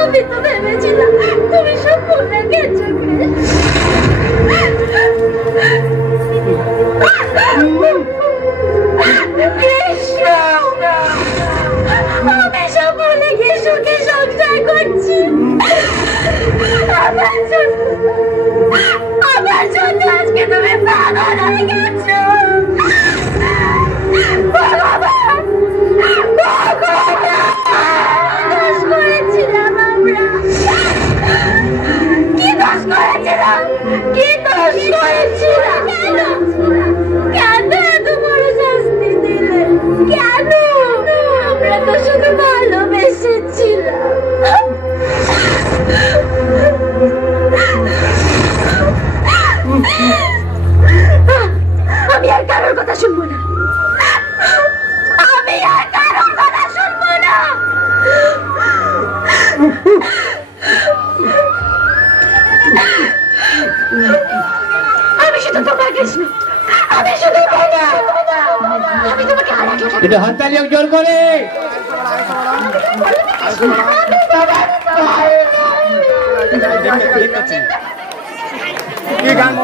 আমি তো ভেবেছিলাম তুমি সব ভুলে গেছো। আমি সব ভুলে গিয়ে সুখে সংসার করছি। আমার জন্য আজকে তুমি পাগল হয়ে গেছো। দোষ করেছিলাম আমরা। কি দোষ করেছিলাম? কি দোষ করেছিলাম? কেন এত বড় শাস্তি দিলে? কেন? আমরা তো শুধু ভালোবেসেছিলাম। আমি আর কারোর কথা শুনবো না। আমি আর কারোর কথা শুনবো না। আমি শুধু তোমার কৃষ্ণ। আমি শুধু আমি তোমাকে এটা হাততালি জোর করে। কি গান